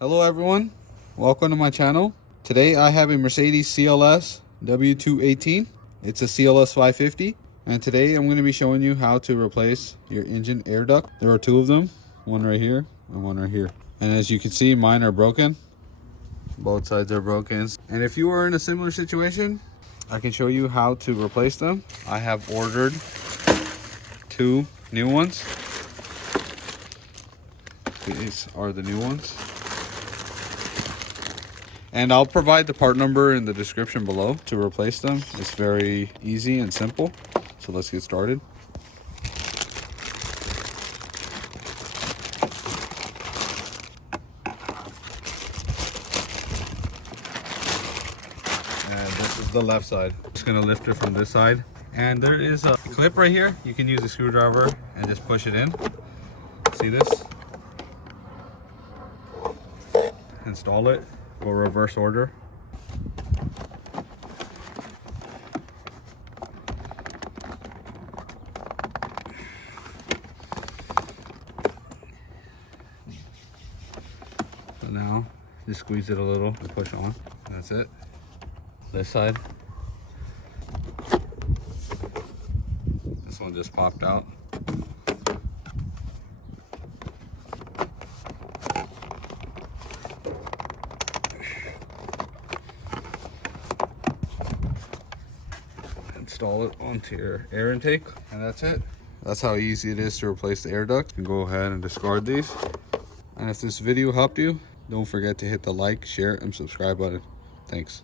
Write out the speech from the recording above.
Hello everyone, welcome to my channel. Today I have a Mercedes CLS W218. It's a CLS550, and today I'm going to be showing you how to replace your engine air duct. There are two of them, one right here and one right here. And as you can see, mine are broken. Both sides are broken. And if you are in a similar situation, I can show you how to replace them. I have ordered two new ones. These are the new ones. And I'll provide the part number in the description below to replace them. It's very easy and simple. So let's get started. And this is the left side. Just gonna lift it from this side. And there is a clip right here. You can use a screwdriver and just push it in. See this? Install it. Go reverse order. So now just squeeze it a little and push on. That's it. This side. This one just popped out. Install it onto your air intake, and that's it. That's how easy it is to replace the air duct. You can go ahead and discard these. And if this video helped you, don't forget to hit the like, share, and subscribe button. Thanks.